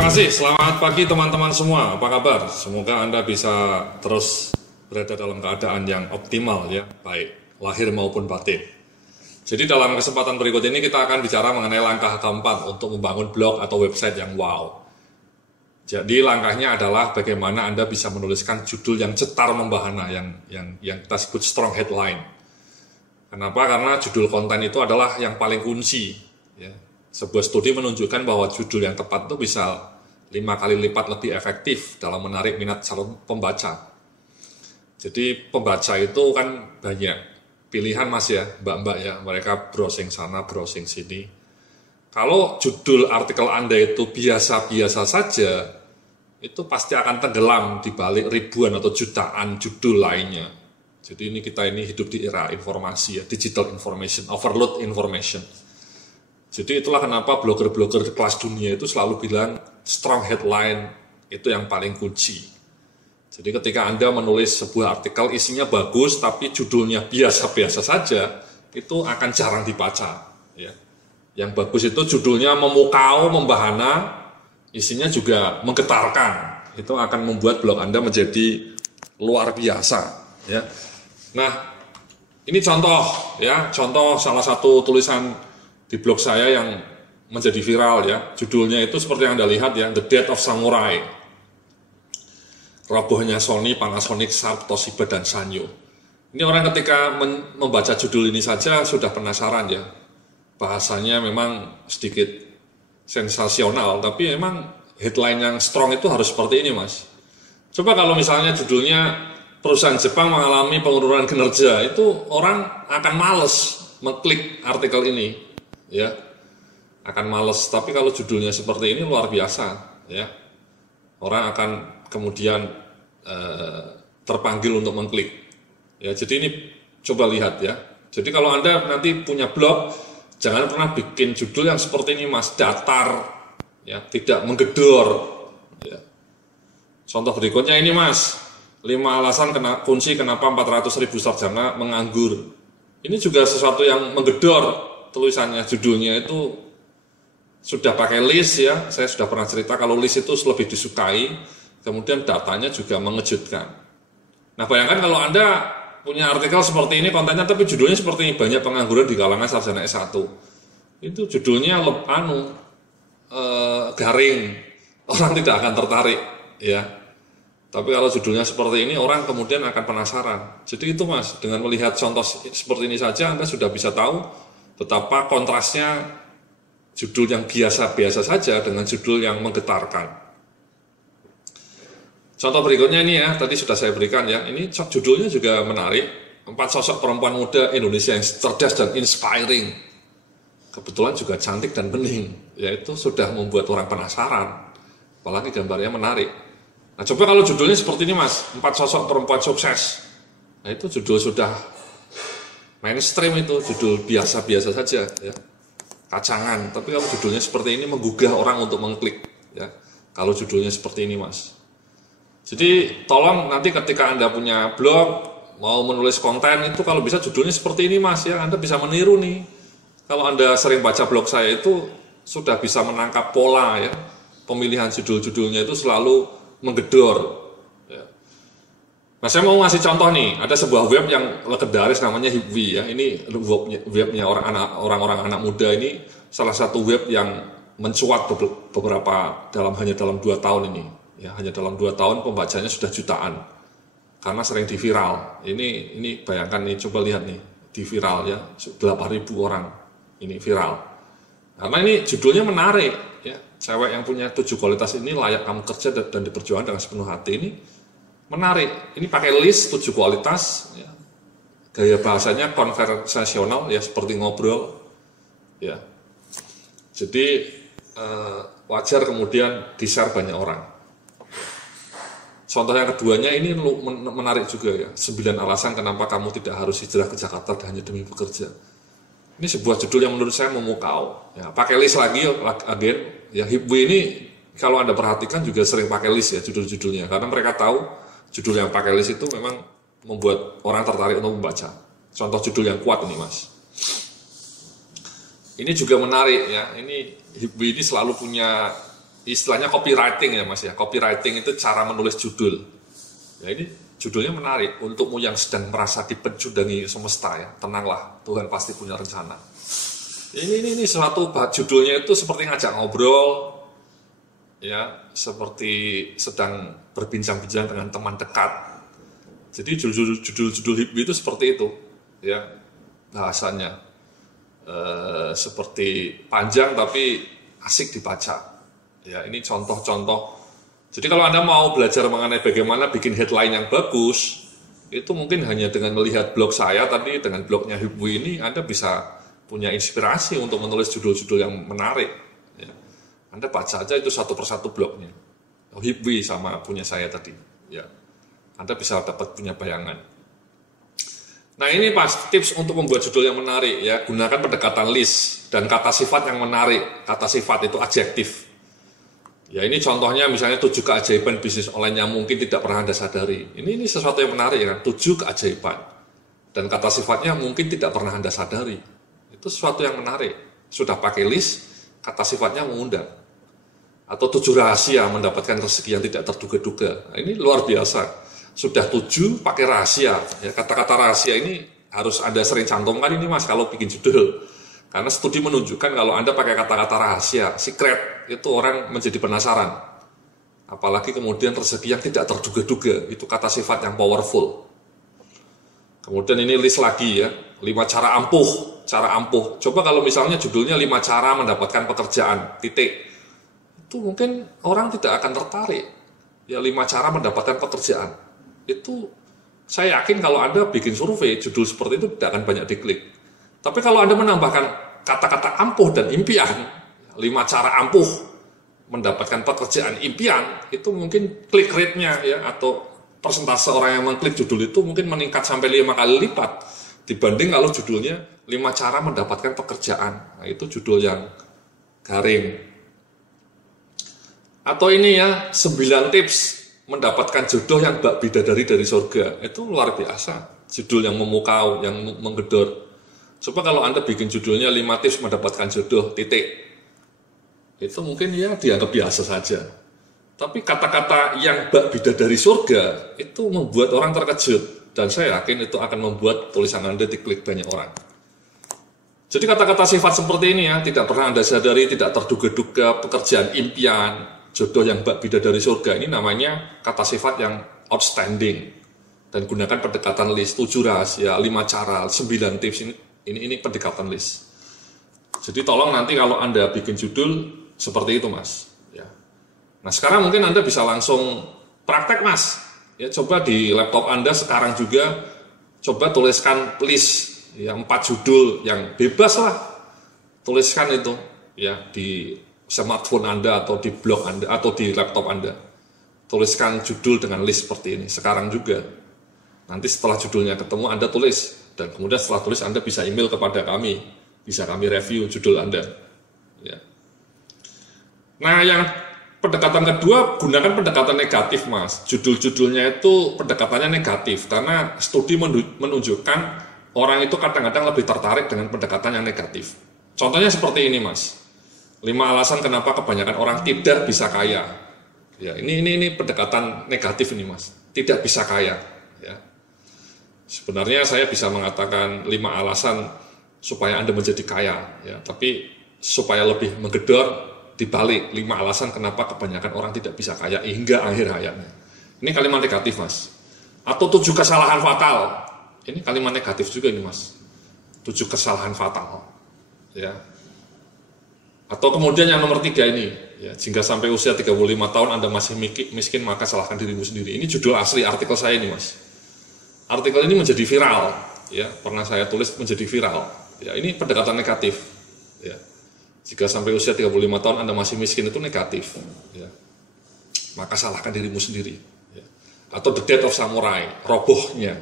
Terima kasih, selamat pagi teman-teman semua, apa kabar? Semoga Anda bisa terus berada dalam keadaan yang optimal ya, baik lahir maupun batin. Jadi dalam kesempatan berikut ini kita akan bicara mengenai langkah keempat untuk membangun blog atau website yang wow. Jadi langkahnya adalah bagaimana Anda bisa menuliskan judul yang cetar membahana, yang kita sebut strong headline. Kenapa? Karena judul konten itu adalah yang paling kunci ya. Sebuah studi menunjukkan bahwa judul yang tepat itu bisa 5 kali lipat lebih efektif dalam menarik minat calon pembaca. Jadi pembaca itu kan banyak pilihan mas ya, mbak-mbak ya, mereka browsing sana, browsing sini. Kalau judul artikel Anda itu biasa-biasa saja, itu pasti akan tenggelam di balik ribuan atau jutaan judul lainnya. Jadi kita hidup di era informasi ya, digital information, overload information. Jadi itulah kenapa blogger-blogger kelas dunia itu selalu bilang strong headline itu yang paling kunci. Jadi ketika Anda menulis sebuah artikel isinya bagus tapi judulnya biasa-biasa saja, itu akan jarang dibaca. Ya. Yang bagus itu judulnya memukau, membahana, isinya juga menggetarkan. Itu akan membuat blog Anda menjadi luar biasa. Ya. Nah, ini contoh ya, contoh salah satu tulisan di blog saya yang menjadi viral ya, judulnya itu seperti yang Anda lihat ya, The Death of Samurai. Robohnya Sony, Panasonic, Sharp, Toshiba, dan Sanyo. Ini orang ketika membaca judul ini saja sudah penasaran ya. Bahasanya memang sedikit sensasional, tapi memang headline yang strong itu harus seperti ini mas. Coba kalau misalnya judulnya perusahaan Jepang mengalami penurunan kinerja, itu orang akan males mengklik artikel ini. Ya, akan males. Tapi kalau judulnya seperti ini luar biasa ya, orang akan kemudian terpanggil untuk mengklik ya. Jadi ini coba lihat ya, jadi kalau Anda nanti punya blog, jangan pernah bikin judul yang seperti ini mas, datar ya, tidak menggedor ya. Contoh berikutnya ini mas, 5 alasan kunci kenapa 400.000 sarjana menganggur. Ini juga sesuatu yang menggedor. Tulisannya, judulnya itu sudah pakai list ya, saya sudah pernah cerita kalau list itu lebih disukai, kemudian datanya juga mengejutkan. Nah bayangkan kalau Anda punya artikel seperti ini, kontennya tapi judulnya seperti ini, banyak pengangguran di kalangan sarjana S1, itu judulnya garing, orang tidak akan tertarik ya. Tapi kalau judulnya seperti ini, orang kemudian akan penasaran. Jadi itu mas, dengan melihat contoh seperti ini saja Anda sudah bisa tahu betapa kontrasnya judul yang biasa-biasa saja dengan judul yang menggetarkan. Contoh berikutnya ini ya, tadi sudah saya berikan ya, ini judulnya juga menarik, 4 sosok perempuan muda Indonesia yang cerdas dan inspiring. Kebetulan juga cantik dan bening, yaitu sudah membuat orang penasaran, apalagi gambarnya menarik. Nah coba kalau judulnya seperti ini mas, 4 sosok perempuan sukses, nah itu judul sudah mainstream, itu judul biasa-biasa saja ya, kacangan. Tapi kalau judulnya seperti ini menggugah orang untuk mengklik ya, kalau judulnya seperti ini mas. Jadi tolong nanti ketika Anda punya blog mau menulis konten itu kalau bisa judulnya seperti ini mas ya, Anda bisa meniru nih. Kalau Anda sering baca blog saya itu sudah bisa menangkap pola ya, pemilihan judul-judulnya itu selalu menggedor. Nah saya mau ngasih contoh nih, ada sebuah web yang legendaris namanya Hipwi ya. Ini webnya orang-orang anak muda, ini salah satu web yang mencuat beberapa hanya dalam 2 tahun ini. Ya, hanya dalam 2 tahun pembacanya sudah jutaan. Karena sering di viral. Ini bayangkan nih, coba lihat nih, di viral ya, 8.000 orang ini viral. Karena ini judulnya menarik ya. Cewek yang punya 7 kualitas ini layak kamu kerja dan diperjuangkan dengan sepenuh hati, ini menarik. Ini pakai list 7 kualitas ya. Gaya bahasanya konversasional ya, seperti ngobrol ya. Jadi wajar kemudian di-share banyak orang. Contoh yang keduanya ini menarik juga ya, 9 alasan kenapa kamu tidak harus hijrah ke Jakarta hanya demi bekerja. Ini sebuah judul yang menurut saya memukau ya. Pakai list lagi agen ya. Hipwi ini kalau Anda perhatikan juga sering pakai list ya judul-judulnya, karena mereka tahu judul yang pakai list itu memang membuat orang tertarik untuk membaca. Contoh judul yang kuat ini mas. Ini juga menarik ya. Ini Hipwi ini selalu punya istilahnya copywriting ya Mas ya. Copywriting itu cara menulis judul. Ya ini judulnya menarik untukmu yang sedang merasa dipecundangi semesta ya. Tenanglah, Tuhan pasti punya rencana. Ini suatu judulnya itu seperti ngajak ngobrol, ya, seperti sedang berbincang-bincang dengan teman dekat. Jadi judul-judul Hibwi itu seperti itu, ya, bahasanya seperti panjang tapi asik dibaca. Ya, ini contoh-contoh. Jadi kalau Anda mau belajar mengenai bagaimana bikin headline yang bagus, itu mungkin hanya dengan melihat blog saya tadi, dengan blognya Hibwi ini Anda bisa punya inspirasi untuk menulis judul-judul yang menarik. Ya. Anda baca aja itu satu persatu blognya. Hibwi sama punya saya tadi. Ya. Anda bisa dapat punya bayangan. Nah ini pas tips untuk membuat judul yang menarik ya. Gunakan pendekatan list dan kata sifat yang menarik. Kata sifat itu adjektif. Ya ini contohnya misalnya 7 keajaiban bisnis online yang mungkin tidak pernah Anda sadari. Ini sesuatu yang menarik ya, 7 keajaiban. Dan kata sifatnya mungkin tidak pernah Anda sadari. Itu sesuatu yang menarik. Sudah pakai list, kata sifatnya mengundang. Atau 7 rahasia mendapatkan rezeki yang tidak terduga-duga. Nah, ini luar biasa. Sudah 7 pakai rahasia. Ya, kata-kata rahasia ini harus Anda sering cantumkan ini Mas kalau bikin judul. Karena studi menunjukkan kalau Anda pakai kata-kata rahasia, secret, itu orang menjadi penasaran. Apalagi kemudian rezeki yang tidak terduga-duga. Itu kata sifat yang powerful. Kemudian ini list lagi ya. 5 cara ampuh. Cara ampuh. Coba kalau misalnya judulnya 5 cara mendapatkan pekerjaan, titik. Itu mungkin orang tidak akan tertarik. Ya 5 cara mendapatkan pekerjaan. Itu saya yakin kalau Anda bikin survei, judul seperti itu tidak akan banyak diklik. Tapi kalau Anda menambahkan kata-kata ampuh dan impian, 5 cara ampuh mendapatkan pekerjaan impian, itu mungkin klik rate-nya ya, atau persentase orang yang mengklik judul itu mungkin meningkat sampai 5 kali lipat. Dibanding kalau judulnya 5 cara mendapatkan pekerjaan. Nah, itu judul yang garing. Atau ini ya, 9 tips mendapatkan jodoh yang bak bidadari dari surga. Itu luar biasa. Judul yang memukau, yang menggedor. Coba kalau Anda bikin judulnya 5 tips mendapatkan jodoh, titik. Itu mungkin ya dianggap biasa saja. Tapi kata-kata yang bak bidadari surga, itu membuat orang terkejut. Dan saya yakin itu akan membuat tulisan Anda diklik banyak orang. Jadi kata-kata sifat seperti ini ya, tidak pernah Anda sadari, tidak terduga-duga, pekerjaan impian, jodoh yang bak bidadari surga, ini namanya kata sifat yang outstanding. Dan gunakan pendekatan list, 7 rahasia, 5 cara, 9 tips, ini pendekatan list. Jadi tolong nanti kalau Anda bikin judul seperti itu Mas. Ya. Nah sekarang mungkin Anda bisa langsung praktek Mas. Ya, coba di laptop Anda sekarang juga, coba tuliskan list ya, 4 judul yang bebas lah. Tuliskan itu ya di smartphone Anda atau di blog Anda atau di laptop Anda. Tuliskan judul dengan list seperti ini sekarang juga. Nanti setelah judulnya ketemu Anda tulis, dan kemudian setelah tulis Anda bisa email kepada kami, bisa kami review judul Anda. Ya. Nah yang pendekatan kedua, gunakan pendekatan negatif Mas. Judul-judulnya itu pendekatannya negatif, karena studi menunjukkan orang itu kadang-kadang lebih tertarik dengan pendekatan yang negatif. Contohnya seperti ini Mas. 5 alasan kenapa kebanyakan orang tidak bisa kaya. Ya, ini pendekatan negatif ini Mas. Tidak bisa kaya. Ya. Sebenarnya saya bisa mengatakan 5 alasan supaya Anda menjadi kaya. Ya, tapi supaya lebih menggedor, dibalik 5 alasan kenapa kebanyakan orang tidak bisa kaya hingga akhir hayatnya. Ini kalimat negatif Mas. Atau 7 kesalahan fatal. Ini kalimat negatif juga ini Mas. 7 kesalahan fatal. Ya. Atau kemudian yang nomor 3 ini, ya, jika sampai usia 35 tahun Anda masih miskin maka salahkan dirimu sendiri. Ini judul asli artikel saya ini Mas. Artikel ini menjadi viral, ya, pernah saya tulis menjadi viral. Ya, ini pendekatan negatif. Ya. Jika sampai usia 35 tahun Anda masih miskin itu negatif, ya. Maka salahkan dirimu sendiri. Ya. Atau The Death of Samurai, robohnya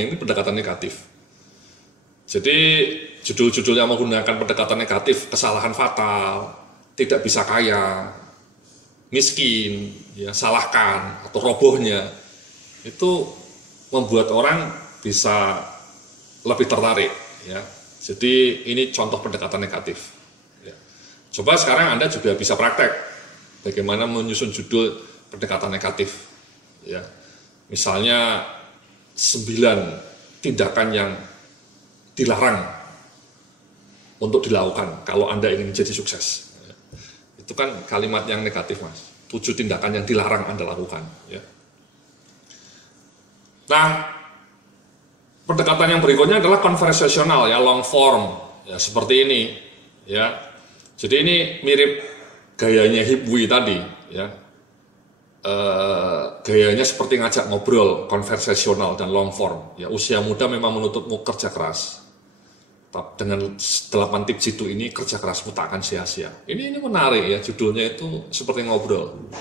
ini pendekatan negatif. Jadi judul-judul yang menggunakan pendekatan negatif, kesalahan fatal, tidak bisa kaya, miskin, ya, salahkan, atau robohnya, itu membuat orang bisa lebih tertarik. Ya. Jadi ini contoh pendekatan negatif. Coba sekarang Anda juga bisa praktek. bagaimana menyusun judul pendekatan negatif. Ya, misalnya 9 tindakan yang dilarang untuk dilakukan kalau Anda ingin menjadi sukses. Itu kan kalimat yang negatif, Mas. 7 tindakan yang dilarang Anda lakukan. Ya. Nah, pendekatan yang berikutnya adalah konversasional, ya, long form, ya, seperti ini. Ya, jadi ini mirip gayanya Hibwi tadi, ya. Gayanya seperti ngajak ngobrol, konversasional dan long form. Ya, usia muda memang menuntutmu kerja keras. Dengan 8 tips itu ini kerja kerasmu tak akan sia-sia. Ini menarik ya, judulnya itu seperti ngobrol.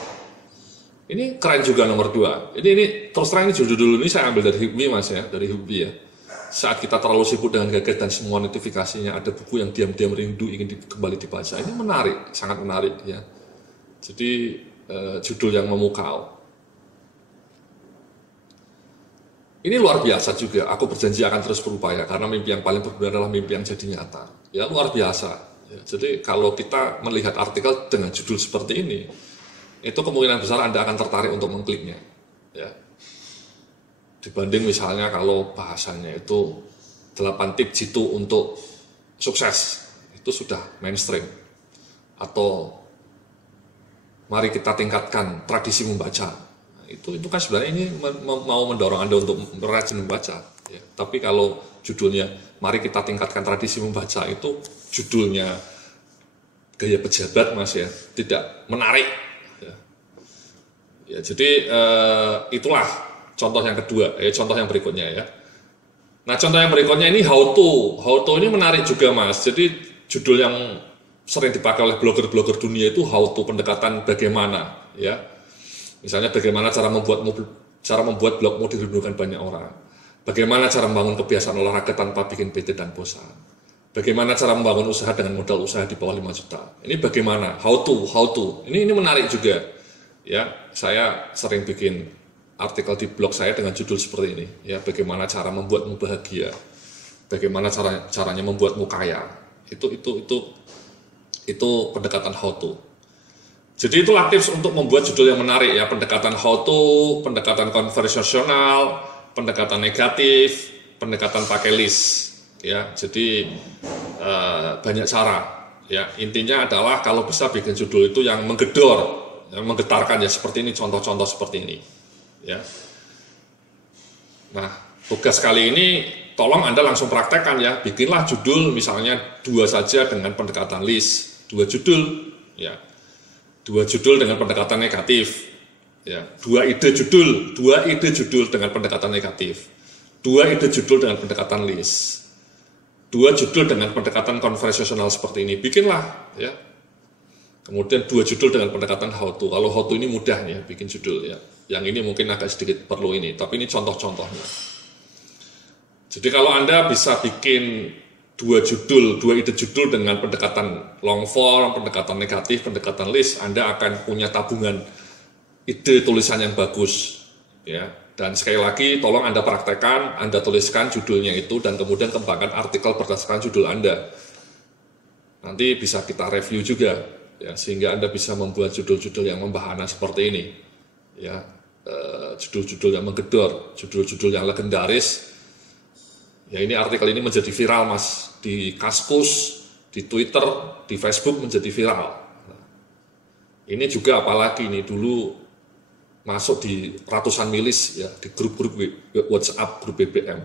Ini keren juga nomor 2. Ini terus terang ini judul ini saya ambil dari Hibwi, Mas, ya, dari Hibwi, ya. Saat kita terlalu sibuk dengan gadget dan semua notifikasinya, ada buku yang diam-diam rindu ingin kembali dibaca. Ini menarik, sangat menarik, ya. Jadi judul yang memukau. Ini luar biasa juga. Aku berjanji akan terus berupaya karena mimpi yang paling berguna adalah mimpi yang jadi nyata. Ya, luar biasa. Ya, jadi kalau kita melihat artikel dengan judul seperti ini, itu kemungkinan besar Anda akan tertarik untuk mengkliknya. Ya. Dibanding misalnya kalau bahasanya itu 8 tips jitu untuk sukses, itu sudah mainstream. Atau mari kita tingkatkan tradisi membaca. Nah, itu kan sebenarnya ini mau mendorong Anda untuk rajin membaca. Ya. Tapi kalau judulnya mari kita tingkatkan tradisi membaca, itu judulnya gaya pejabat, Mas, ya, tidak menarik. Ya, jadi itulah contoh yang kedua, contoh yang berikutnya, ya. Nah, contoh yang berikutnya ini how to ini menarik juga, Mas. Jadi judul yang sering dipakai oleh blogger-blogger dunia itu how to, pendekatan bagaimana, ya. Misalnya bagaimana cara membuat blogmu dirindukan banyak orang. Bagaimana cara membangun kebiasaan olahraga tanpa bikin bete dan bosan. Bagaimana cara membangun usaha dengan modal usaha di bawah 5 juta. Ini bagaimana? How to. Ini menarik juga. Ya, saya sering bikin artikel di blog saya dengan judul seperti ini, ya, bagaimana cara membuatmu bahagia, bagaimana caranya membuatmu kaya. Itu pendekatan how to. Jadi itulah tips untuk membuat judul yang menarik, ya, pendekatan how to, pendekatan konversasional, pendekatan negatif, pendekatan pakai list, ya. Jadi banyak cara, ya. Intinya adalah kalau bisa bikin judul itu yang menggedor, yang menggetarkan, ya, seperti ini, contoh-contoh seperti ini, ya. Nah, tugas kali ini tolong Anda langsung praktekkan, ya, bikinlah judul misalnya 2 saja dengan pendekatan list, 2 judul, ya, 2 judul dengan pendekatan negatif, ya, 2 ide judul dengan pendekatan negatif, 2 ide judul dengan pendekatan list, 2 judul dengan pendekatan konversasional seperti ini, bikinlah, ya. Kemudian 2 judul dengan pendekatan how to. Kalau how to ini mudah, ya, bikin judul, ya. Yang ini mungkin agak sedikit perlu ini, tapi ini contoh-contohnya. Jadi kalau Anda bisa bikin 2 ide judul dengan pendekatan long form, pendekatan negatif, pendekatan list, Anda akan punya tabungan ide tulisan yang bagus, ya. Dan sekali lagi tolong Anda praktekkan, Anda tuliskan judulnya itu dan kemudian kembangkan artikel berdasarkan judul Anda. Nanti bisa kita review juga, ya, sehingga Anda bisa membuat judul-judul yang membahana seperti ini, ya, judul-judul yang menggedor, judul-judul yang legendaris. Ya, ini artikel ini menjadi viral, Mas, di Kaskus, di Twitter, di Facebook menjadi viral. Nah, ini juga apalagi ini dulu masuk di ratusan milis, ya, di grup-grup WhatsApp, grup BBM,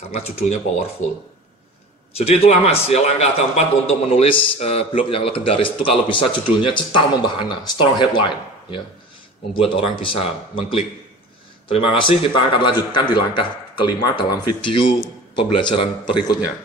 karena judulnya powerful. Jadi itulah, Mas, ya, langkah keempat untuk menulis blog yang legendaris itu kalau bisa judulnya cetar membahana, strong headline, ya, membuat orang bisa mengklik. Terima kasih, kita akan lanjutkan di langkah kelima dalam video pembelajaran berikutnya.